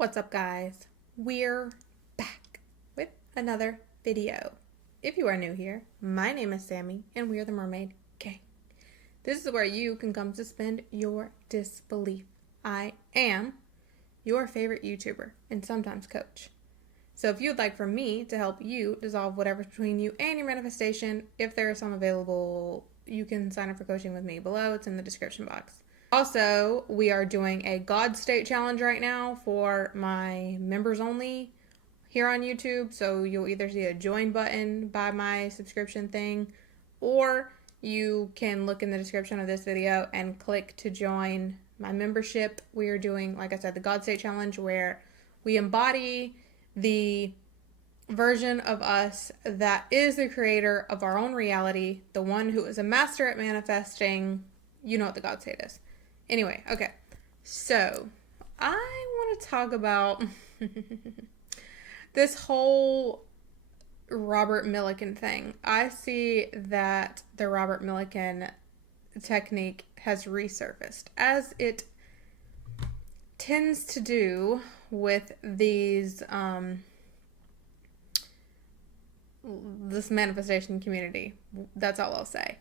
What's up, guys? We're back with another video. If you are new here, my name is Sammy and we are the Mermaid Gang. This is where you can come suspend your disbelief. I am your favorite YouTuber and sometimes coach. So if you'd like for me to help you dissolve whatever's between you and your manifestation, if there is some available, you can sign up for coaching with me below. It's in the description box. Also, we are doing a God State challenge right now for my members only here on YouTube. So you'll either see a join button by my subscription thing, or you can look in the description of this video and click to join my membership. We are doing, like I said, the God State challenge, where we embody the version of us that is the creator of our own reality, the one who is a master at manifesting. You know what the God State is. Anyway, okay, so I want to talk about this whole Robert Millikan thing. I see that the Robert Millikan technique has resurfaced, as it tends to do with these this manifestation community. That's all I'll say.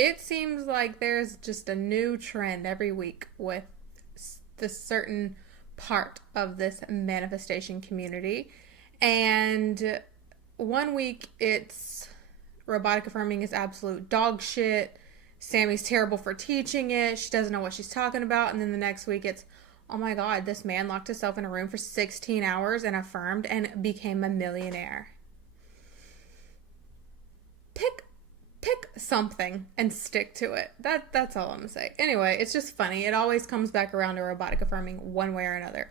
It seems like there's just a new trend every week with this certain part of this manifestation community. And one week it's robotic affirming is absolute dog shit. Sammy's terrible for teaching it. She doesn't know what she's talking about. And then the next week it's, oh my God, this man locked himself in a room for 16 hours and affirmed and became a millionaire. Pick something and stick to it. That's all I'm gonna say. Anyway, it's just funny. It always comes back around to robotic affirming one way or another.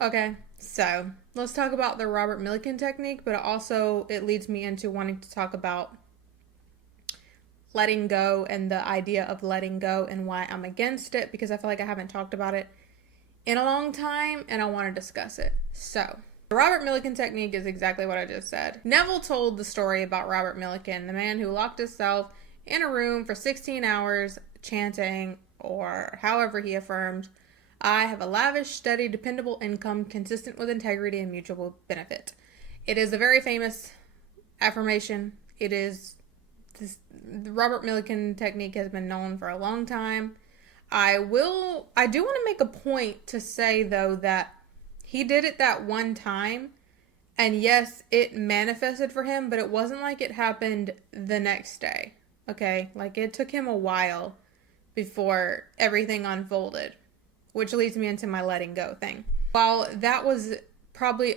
Okay, so let's talk about the Robert Millikan technique, but also it leads me into wanting to talk about letting go and the idea of letting go and why I'm against it, because I feel like I haven't talked about it in a long time and I want to discuss it. So the Robert Millikan technique is exactly what I just said. Neville told the story about Robert Millikan, the man who locked himself in a room for 16 hours chanting, or however he affirmed, I have a lavish, steady, dependable income consistent with integrity and mutual benefit. It is a very famous affirmation. It is the Robert Millikan technique has been known for a long time. I do want to make a point to say, though, that he did it that one time, and yes, it manifested for him, but it wasn't like it happened the next day, okay? Like, it took him a while before everything unfolded, which leads me into my letting go thing. While that was probably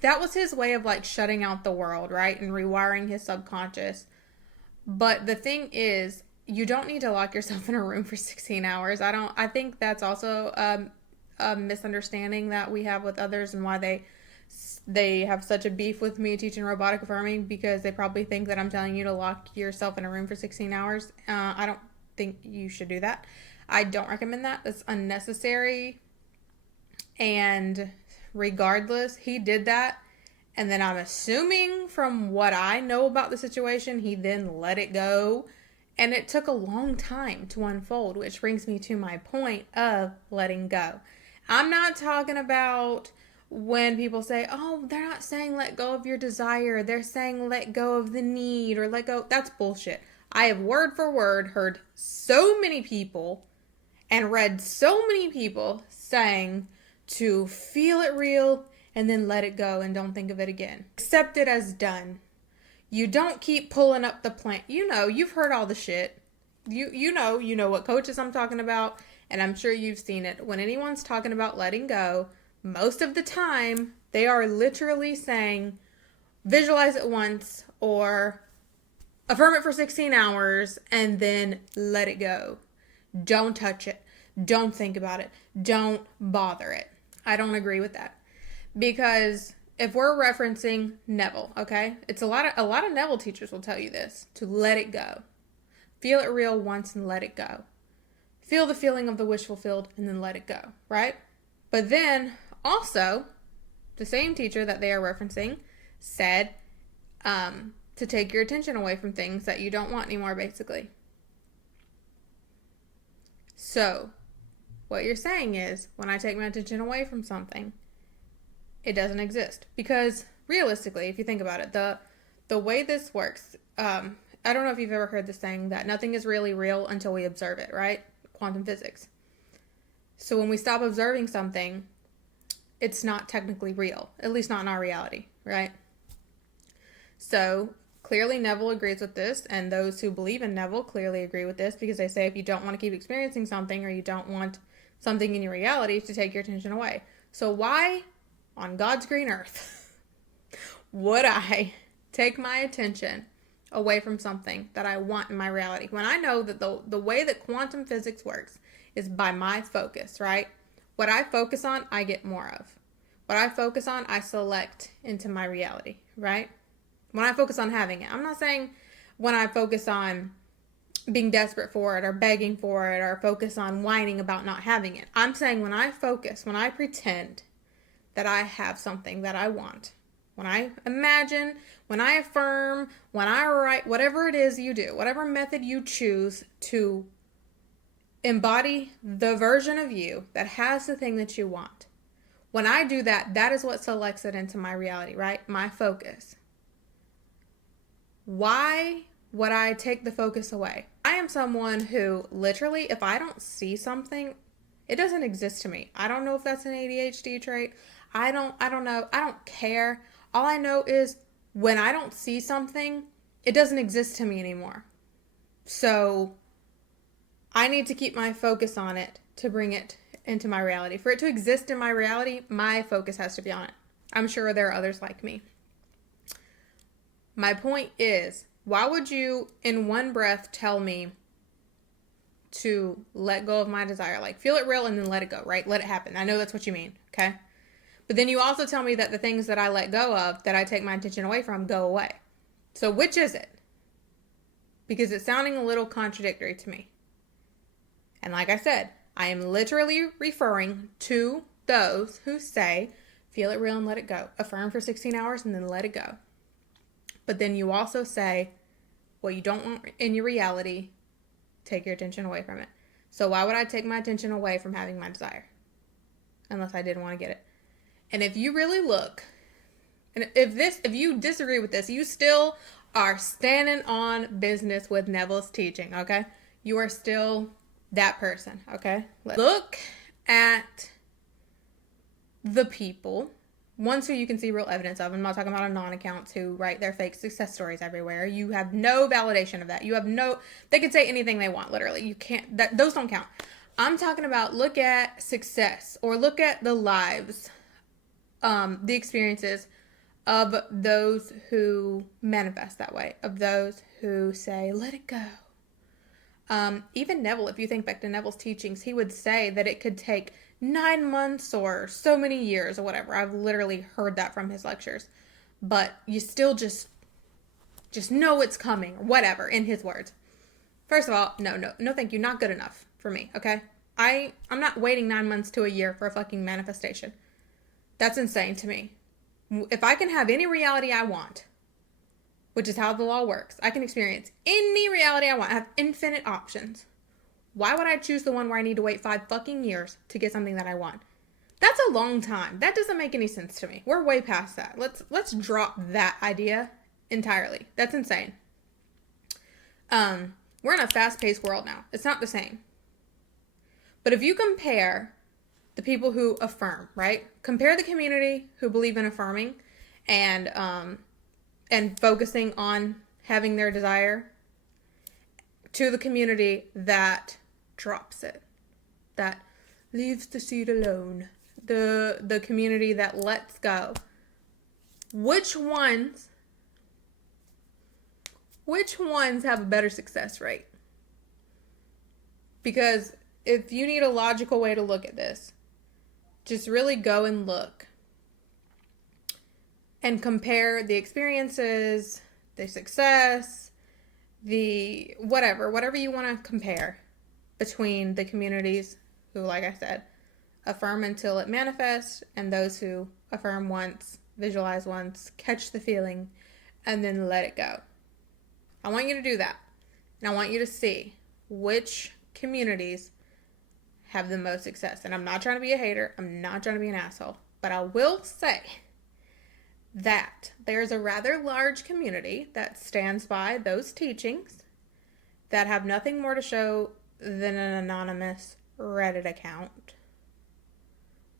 that was his way of, like, shutting out the world, right? And rewiring his subconscious. But the thing is, you don't need to lock yourself in a room for 16 hours. I think that's also a misunderstanding that we have with others, and why they have such a beef with me teaching robotic affirming, because they probably think that I'm telling you to lock yourself in a room for 16 hours. I don't think you should do that. I don't recommend that. It's unnecessary. And regardless, he did that. And then I'm assuming, from what I know about the situation, he then let it go. And it took a long time to unfold, which brings me to my point of letting go. I'm not talking about when people say, oh, they're not saying let go of your desire. They're saying let go of the need, or let go. That's bullshit. I have word for word heard so many people and read so many people saying to feel it real and then let it go and don't think of it again. Accept it as done. You don't keep pulling up the plant. You've heard all the shit. You know what coaches I'm talking about, and I'm sure you've seen it. When anyone's talking about letting go, most of the time, they are literally saying, visualize it once, or affirm it for 16 hours, and then let it go. Don't touch it. Don't think about it. Don't bother it. I don't agree with that. Because if we're referencing Neville, okay? It's a lot of Neville teachers will tell you this, to let it go. Feel it real once and let it go. Feel the feeling of the wish fulfilled and then let it go, right? But then also, the same teacher that they are referencing said to take your attention away from things that you don't want anymore, basically. So, What you're saying is, when I take my attention away from something, it doesn't exist. Because realistically, if you think about it, the way this works, I don't know if you've ever heard the saying that nothing is really real until we observe it, right? Quantum physics. So when we stop observing something, it's not technically real, at least not in our reality, right? So clearly Neville agrees with this, and those who believe in Neville clearly agree with this, because they say if you don't want to keep experiencing something, or you don't want something in your reality, to take your attention away. So why on God's green earth would I take my attention away from something that I want in my reality, when I know that the way that quantum physics works is by my focus, right? What I focus on, I get more of. What I focus on, I select into my reality, right? When I focus on having it. I'm not saying when I focus on being desperate for it, or begging for it, or focus on whining about not having it. I'm saying when I focus, when I pretend that I have something that I want, when I imagine, when I affirm, when I write, whatever it is you do, whatever method you choose to embody the version of you that has the thing that you want. When I do that, that is what selects it into my reality, right? My focus. Why would I take the focus away? I am someone who literally, if I don't see something, it doesn't exist to me. I don't know if that's an ADHD trait. I don't know. I don't care. All I know is when I don't see something, it doesn't exist to me anymore. So I need to keep my focus on it to bring it into my reality. For it to exist in my reality, my focus has to be on it. I'm sure there are others like me. My point is, why would you in one breath tell me to let go of my desire? Like, feel it real and then let it go, right? Let it happen. I know that's what you mean, okay? But then you also tell me that the things that I let go of, that I take my attention away from, go away. So which is it? Because it's sounding a little contradictory to me. And like I said, I am literally referring to those who say, feel it real and let it go. Affirm for 16 hours and then let it go. But then you also say, what you don't want in your reality, take your attention away from it. So why would I take my attention away from having my desire? Unless I didn't want to get it. And if you really look, and if you disagree with this, you still are standing on business with Neville's teaching, okay? You are still that person, okay? Look at the people, ones who you can see real evidence of. I'm not talking about anon accounts who write their fake success stories everywhere. You have no validation of that. They can say anything they want, literally. You can't, those don't count. I'm talking about, look at success, or look at the lives, the experiences of those who manifest that way, of those who say, let it go. Even Neville, if you think back to Neville's teachings, he would say that it could take 9 months or so many years or whatever. I've literally heard that from his lectures. But you still just know it's coming, or whatever, in his words. First of all, no, thank you. Not good enough for me, okay? I'm not waiting 9 months to a year for a fucking manifestation. That's insane to me. If I can have any reality I want, which is how the law works, I can experience any reality I want. I have infinite options. Why would I choose the one where I need to wait 5 fucking years to get something that I want? That's a long time. That doesn't make any sense to me. We're way past that. Let's drop that idea entirely. That's insane. We're in a fast-paced world now. It's not the same. But if you compare the people who affirm, right? Compare the community who believe in affirming and focusing on having their desire to the community that drops it, that leaves the seed alone, the community that lets go. Which ones have a better success rate? Because if you need a logical way to look at this, just really go and look and compare the experiences, the success, the whatever you want to compare between the communities who, like I said, affirm until it manifests, and those who affirm once, visualize once, catch the feeling, and then let it go. I want you to do that. And I want you to see which communities have the most success. And I'm not trying to be a hater. I'm not trying to be an asshole. But I will say that there's a rather large community that stands by those teachings that have nothing more to show than an anonymous Reddit account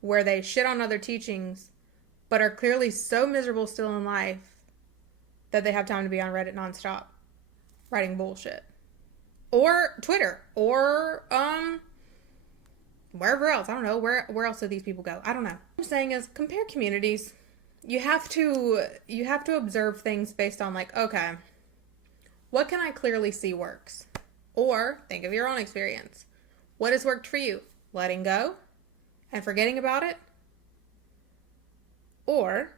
where they shit on other teachings but are clearly so miserable still in life that they have time to be on Reddit nonstop writing bullshit. Or Twitter. Or, wherever else. I don't know. Where else do these people go? I don't know. What I'm saying is compare communities. You have to observe things based on like, okay, what can I clearly see works? Or think of your own experience. What has worked for you? Letting go and forgetting about it? Or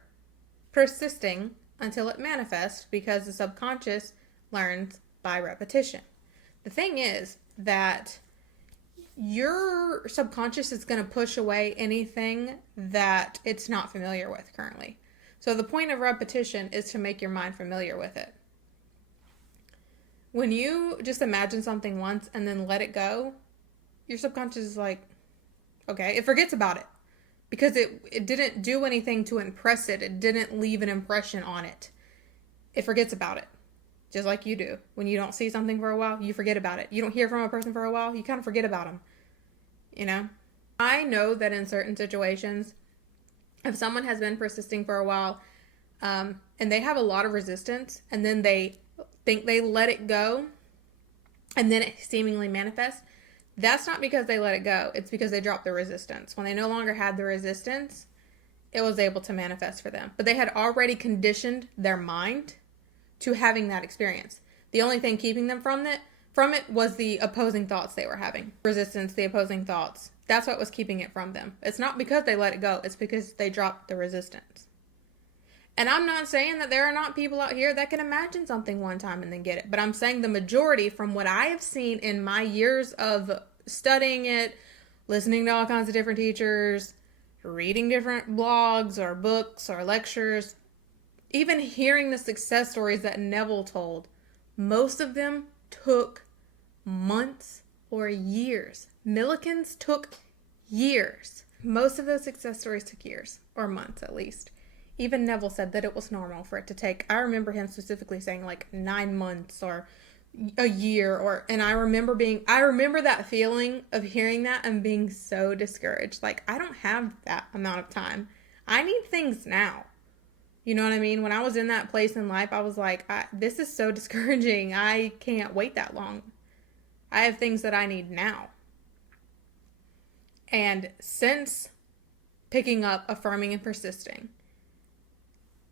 persisting until it manifests because the subconscious learns by repetition. The thing is that your subconscious is going to push away anything that it's not familiar with currently. So the point of repetition is to make your mind familiar with it. When you just imagine something once and then let it go, your subconscious is like, okay, it forgets about it. Because it didn't do anything to impress it. It didn't leave an impression on it. It forgets about it. Just like you do. When you don't see something for a while, you forget about it. You don't hear from a person for a while, you kind of forget about them. You know? I know that in certain situations, if someone has been persisting for a while, and they have a lot of resistance, and then they think they let it go, and then it seemingly manifests, that's not because they let it go. It's because they dropped the resistance. When they no longer had the resistance, it was able to manifest for them. But they had already conditioned their mind to having that experience. The only thing keeping them from it was the opposing thoughts they were having. Resistance, the opposing thoughts. That's what was keeping it from them. It's not because they let it go. It's because they dropped the resistance. And I'm not saying that there are not people out here that can imagine something one time and then get it. But I'm saying the majority, from what I have seen in my years of studying it, listening to all kinds of different teachers, reading different blogs or books or lectures, even hearing the success stories that Neville told, most of them took months or years. Millikan's took years. Most of those success stories took years, or months at least. Even Neville said that it was normal for it to take, I remember him specifically saying like 9 months or a year, and I remember that feeling of hearing that and being so discouraged. Like, I don't have that amount of time. I need things now. You know what I mean? When I was in that place in life, I was like, this is so discouraging. I can't wait that long. I have things that I need now. And since picking up affirming and persisting,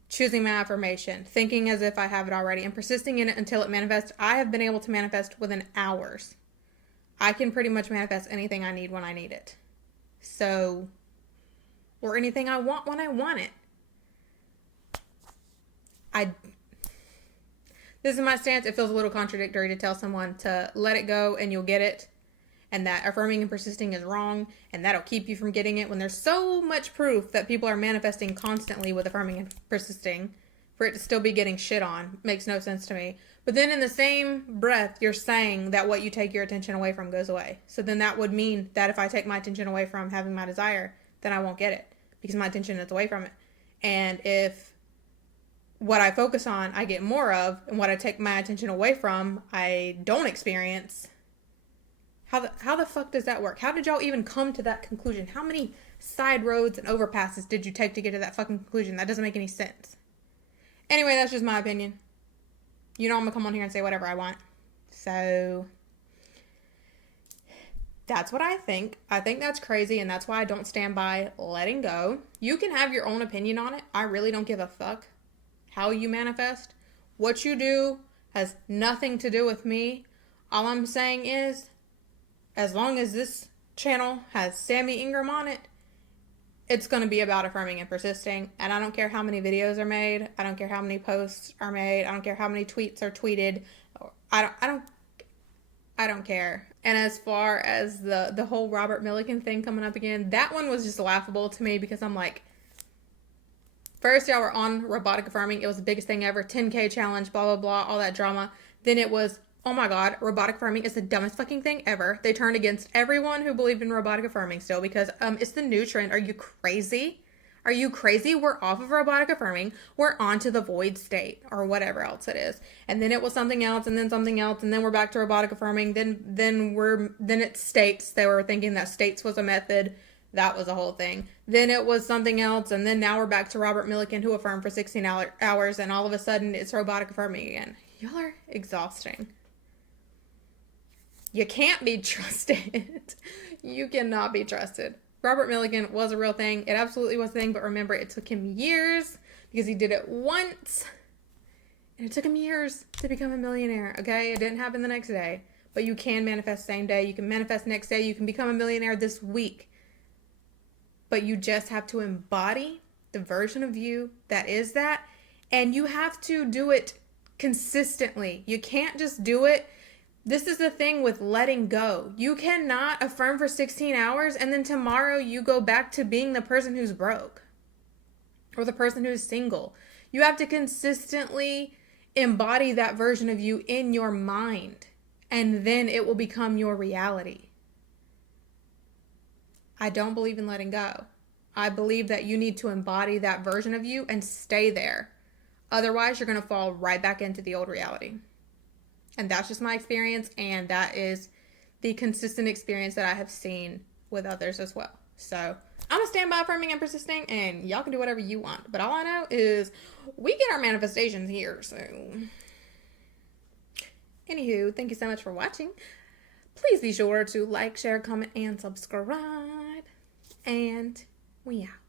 choosing my affirmation, thinking as if I have it already, and persisting in it until it manifests, I have been able to manifest within hours. I can pretty much manifest anything I need when I need it. So, or anything I want when I want it. This is my stance. It feels a little contradictory to tell someone to let it go and you'll get it, and that affirming and persisting is wrong, and that'll keep you from getting it, when there's so much proof that people are manifesting constantly with affirming and persisting for it to still be getting shit on. Makes no sense to me. But then in the same breath, you're saying that what you take your attention away from goes away. So then that would mean that if I take my attention away from having my desire, then I won't get it because my attention is away from it. And if what I focus on, I get more of, and what I take my attention away from, I don't experience. How the fuck does that work? How did y'all even come to that conclusion? How many side roads and overpasses did you take to get to that fucking conclusion? That doesn't make any sense. Anyway, that's just my opinion. You know I'm gonna come on here and say whatever I want. So, that's what I think. I think that's crazy, and that's why I don't stand by letting go. You can have your own opinion on it. I really don't give a fuck how you manifest. What you do has nothing to do with me. All I'm saying is, as long as this channel has Sammy Ingram on it, it's going to be about affirming and persisting. And I don't care how many videos are made. I don't care how many posts are made. I don't care how many tweets are tweeted. I don't care. And as far as the whole Robert Millikan thing coming up again, that one was just laughable to me because I'm like, first y'all were on robotic affirming. It was the biggest thing ever. 10K challenge, blah, blah, blah, all that drama. Then it was Oh my god, robotic affirming is the dumbest fucking thing ever. They turned against everyone who believed in robotic affirming still because it's the new trend. Are you crazy? Are you crazy? We're off of robotic affirming. We're on to the void state or whatever else it is. And then it was something else and then something else and then we're back to robotic affirming. Then it's states. They were thinking that states was a method. That was a whole thing. Then it was something else and then now we're back to Robert Millikan who affirmed for 16 hours and all of a sudden it's robotic affirming again. Y'all are exhausting. You can't be trusted. You cannot be trusted. Robert Millikan was a real thing. It absolutely was a thing, but remember, it took him years because he did it once. And it took him years to become a millionaire, okay? It didn't happen the next day. But you can manifest same day. You can manifest next day. You can become a millionaire this week. But you just have to embody the version of you that is that. And you have to do it consistently. You can't just do it. This is the thing with letting go. You cannot affirm for 16 hours and then tomorrow you go back to being the person who's broke or the person who's single. You have to consistently embody that version of you in your mind and then it will become your reality. I don't believe in letting go. I believe that you need to embody that version of you and stay there. Otherwise, you're going to fall right back into the old reality. And that's just my experience, and that is the consistent experience that I have seen with others as well. So I'm going to stand by affirming and persisting, and y'all can do whatever you want. But all I know is we get our manifestations here, so. Anywho, thank you so much for watching. Please be sure to like, share, comment, and subscribe. And we out.